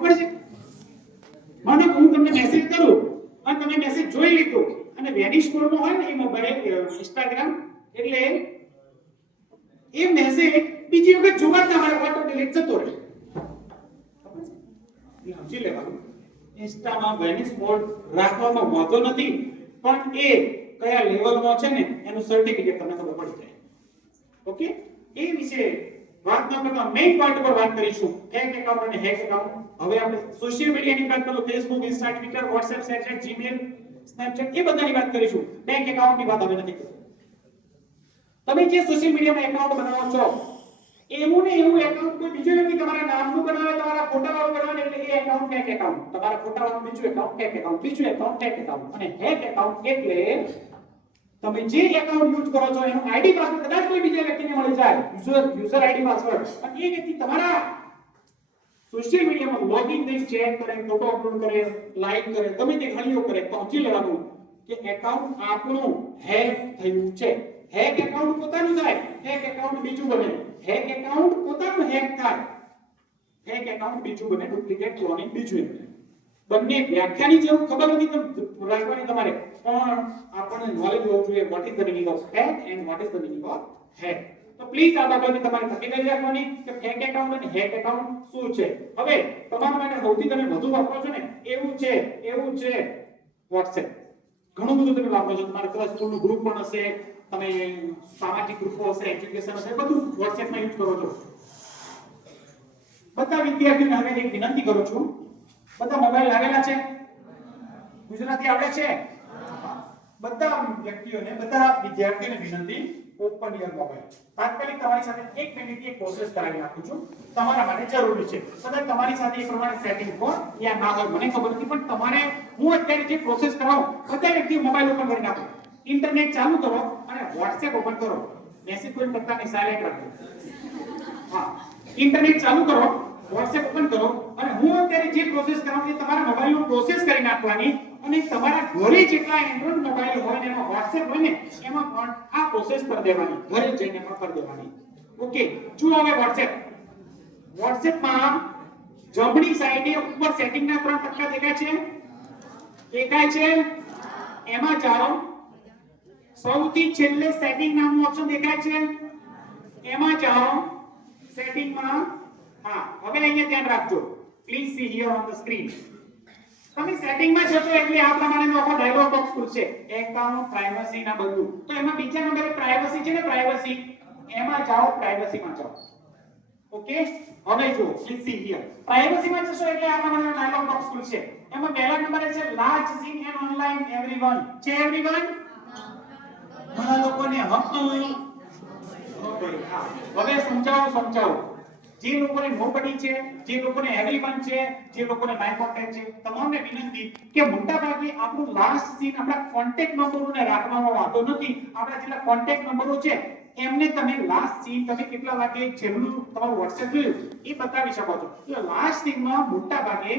ખબર છે? માનો હું તમને મેસેજ કરું, અને તમે મેસેજ જોઈ લીધો. અને વેનિશ મોડમાં હોય ને એ મોબાઈલ ઇન્સ્ટાગ્રામ એટલે એ મેસેજ બીજી વખત જોવા તમારે ઓટો ડિલીટ જતો રહે. સમજી લેવાનું. ઇન્સ્ટામાં વેનિશ મોડ રાખવામાં વાંધો નથી, પણ એ કયા લેવલમાં છે ને, એનું સર્ટિફિકેટ તમને ખબર પડી જાય. ઓકે એ વિશે વાત ન કરતા મેઇન પોઈન્ટ પર વાત કરીશું. હેક એકાઉન્ટ અને હેક એકાઉન્ટ હવે આપણે સોશિયલ મીડિયાની વાત કરો Facebook Insta Twitter WhatsApp Snapchat Gmail Snapchat એ બધાની વાત કરીશું. બેંક એકાઉન્ટની વાત હવે નથી કરવી. તમે જે સોશિયલ મીડિયામાં એકાઉન્ટ બનાવો છો એવું ને એવું એકાઉન્ટ કોઈ બીજો વ્યક્તિ તમારા નામનું બનાવે, તમારા ફોટા વાળું બનાવે, એટલે એ એકાઉન્ટ હેક એકાઉન્ટ તમારા ફોટા વાળું બીજું એકાઉન્ટ હેક એકાઉન્ટ બીજું એકાઉન્ટ હેક એકાઉન્ટ અને હેક એકાઉન્ટ એટલે તમે જે એકાઉન્ટ યુઝ કરો છો, એનો આઈડી પાસવર્ડ કદાચ કોઈ બીજા વ્યક્તિને મળી જાય. યુઝર યુઝર આઈડી પાસવર્ડ અને એ વ્યક્તિ તમારા સોશિયલ મીડિયામાં લોગિન થઈ ચેક કરે ફોટો અપલોડ કરે લાઈક કરે, ગમે તે ઘણીઓ કરે, પહોંચી લેવાનું કે એકાઉન્ટ આપણું હેક થયું છે. હેક એકાઉન્ટ પોતાનું થાય હેક એકાઉન્ટ બીજું બને. હેક એકાઉન્ટ પોતાનું હેક થાય. હેક એકાઉન્ટ બીજું બને ડુપ્લિકેટ ક્લોનિંગ બીજું બને બંને વ્યાખ્યાની જેવું ખબર નથી રાખવાની તમારે પણ આપણને નોલેજ હોવું જોઈએ what is the meaning of hack and what is the meaning of hack તો પ્લીઝ આ બાબતની તમારે તકેદારી રાખવાની કે ફેક એકાઉન્ટ અને હેક એકાઉન્ટ શું છે? હવે તમારા માટે સૌથી તમે વધુ વાપરો છો ને એવું છે એવું છે, WhatsApp. ઘણું બધું તમે વાપરો છો. તમારા કદાચ સ્કૂલનું ગ્રુપ પણ હશે, તમે સામાજિક ગ્રુપો હશે એજ્યુકેશન હશે, બધું WhatsApp માં યુઝ કરો છો. બધા વિદ્યાર્થીઓને હવે એક વિનંતી કરું છું બધા મોબાઈલ લાવેલા છે? ગુજરાતી આવડે છે? બધા વ્યક્તિઓને, બધા વિદ્યાર્થીઓને વિનંતી ઓપન યર મોબાઈલ તાત્કાલિક તમારી સાથે એક મિનિટની પ્રોસેસ કરાવી નાખું છું. તમારા માટે જરૂરી છે. કદાચ તમારી સાથે એ પ્રમાણે સેટિંગ હોય, યા ના હોય, મને ખબર નથી, પણ તમારે હું અત્યારે જે પ્રોસેસ કરાવું, બધા વ્યક્તિ મોબાઈલ ઓપન કરી નાખો ઇન્ટરનેટ ચાલુ કરો અને WhatsApp ઓપન કરો. મેસેજ કોઈ કરતા નહીં સાયલેન્ટ રાખો હા. ઇન્ટરનેટ ચાલુ કરો WhatsApp ઓપન કરો અને હું અત્યારે જે પ્રોસેસ કરાવું એ તમારા મોબાઈલનો પ્રોસેસ કરી નાખવાની અને તમારા ઘરે જેટલા એન્ડ્રોઈડ મોબાઈલ હોય ને એમાં WhatsApp હોય ને, એમાં પણ આ પ્રોસેસ કરી દેવાની, ઘરે જઈને પણ કરી દેવાની. ઓકે જુઓ હવે WhatsApp. WhatsApp માં જમણી સાઈડે ઉપર સેટિંગના ત્રણ ટકા દેખાય છે. દેખાય છે. એમાં જાઓ. સૌથી છેલ્લે સેટિંગ નામનું ઓપ્શન દેખાય છે. એમાં જાઓ. સેટિંગમાં હા, હવે અહીંયા ધ્યાન રાખજો. તમે સેટિંગમાં જશો એટલે આ પ્રમાણેનો તો એમાં બીજા નંબરે છે હવે જો પ્લીઝ સી જશો એટલે આ પ્રમાણેનો ડાયલોગ બોક્સ ખુલશે. એમાં પહેલા નંબરે છે last seen and online everyone છે એવરીવન ઘણા લોકોને હતું હવે સમજાવો સમજાવો. જે લોકોને નોબડી છે, જે લોકોને એવરીવન છે, જે લોકોને માય કોન્ટેક્ટ છે, તમામને વિનંતી કે મોટા ભાગે આપણું લાસ્ટ સીન આપણા કોન્ટેક્ટ નંબરોને રાખવામાં વાંધો નથી. આપણા જેટલા કોન્ટેક્ટ નંબરો છે, એમને તમે લાસ્ટ સીન તમે કેટલા વાગે છેલ્લું તમારું WhatsApp જોયું, એ બતાવી શકો છો. તો લાસ્ટ સીનમાં મોટા ભાગે